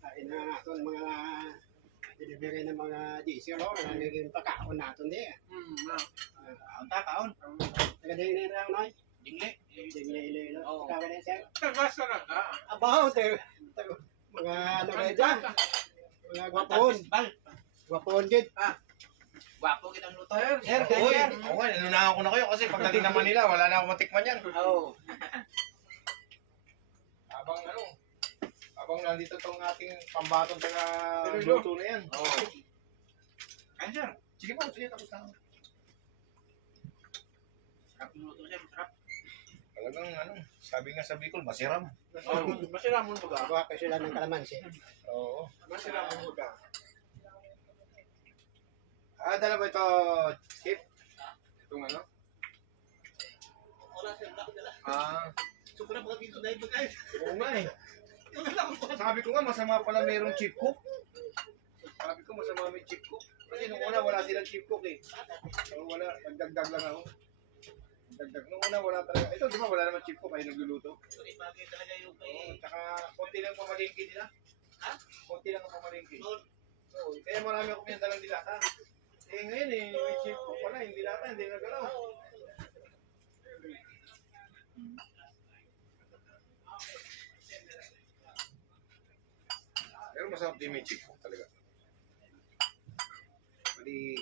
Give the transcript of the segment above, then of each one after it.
Kain na nga itong mga delivery ng mga diesel, nagiging pagkaon natin di. Ang takaon. Nagadayin na lang, Noy. Dingli. Dingli-ili. Oo. Kawin na siya. Tagas na ka. Abaw, mga ano kayo dyan? Mga gwapon. Bal. Gwapon din. Gwapo kitang luto. Sir, Uy, okay, inunahan ko na kayo kasi pagdating naman nila, wala na akong matikman yan. Oo. Habang nandito tong ating pambatong taga Pero, luto na yan. Oo. Kain sir. Sige po, sige, tapos na. Sarap yung luto sir. Sarap. Talagang sabi nga sa Bicol, masiram. Masira mo ba? Gawa pa sila ng kalamansi. Oo. Masira mo ba? Dala ba ito, Chip? Itong ano? Wala sir. Wala ko dala. Sobrang mga dito dahil pagkain. Oo nga eh. Sabi ko nga, masama pala mayroong chip cook. Sabi ko, masama may chip cook. Kasi nung una, wala silang chip cook eh. So, wala, nagdagdag lang ako. Nagdagdag. Nung una, wala talaga. Ito, di ba, wala naman chip cook, ay nagluluto. Sorry, bagay talaga yung Oo, kay... tsaka, konti lang pamalingki nila. Ha? Konti lang ang pamalingki. Doon. Oo, kaya marami ako pinadalang dilata. Eh, ngayon eh, may chip cook pala, hindi dilata, hindi nagalaw. Pero masarap din may chip cook talaga. Bali,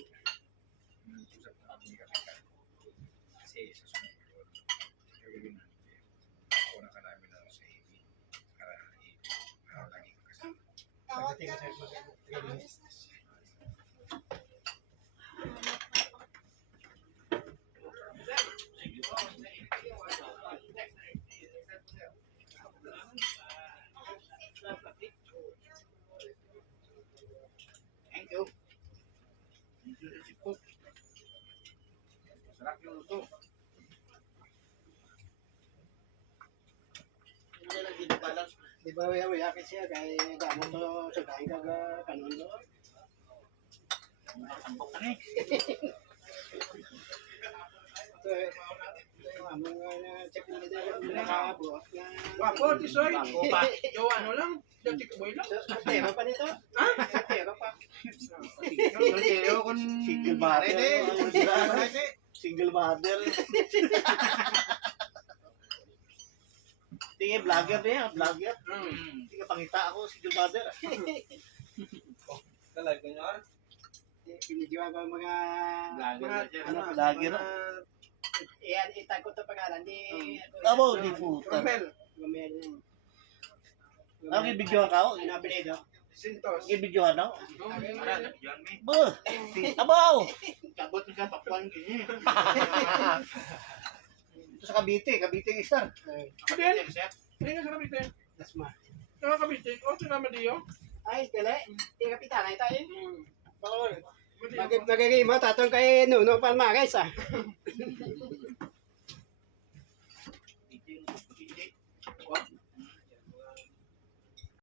usap na kami kapitan. Kasi sa sunod ko, gagawin namin. Una ka namin na sa AB. Para lagi magkasama. Pagdating ka sa Thank you. Thank you, chip cook. Sarap yung luto. Hindi na dito balance. Di ba wala siya kaya damo to sa kain ka kanon do. Nakasambok ka na eh. Among na check na nakabuhat na. Wapo, tisoy. Gwapo pa. Yo, ano lang. Yung tikboy lang. Pero pa nito. Pero pa. Pero kung Single mother. Single mother. Tingin vlogger na yan, vlogger. Tingin pangita ako, single mother. Talag ko niya. Pinidyo ba mga Vlogger. vlogger? Iyan, itag ko ito pangalan. Abo, di puta. Romel. Gumel. Ang ibigyan ka? Inabilid ako. Sintos. Ibigyan ako? Para, yan me. Bo! Abaw! Kabot mo siya, papuan ganyan. Ito sa Cavite, Cavite Star. Kabin. Sir, Hindi nga sa kabitin. Dasma. Saka kabitin. O, ito naman diyo. Ay, kala. Tingin kapitan ay tayo. Bakit? Magiging mo, tatong kay Nuno Palmares ah.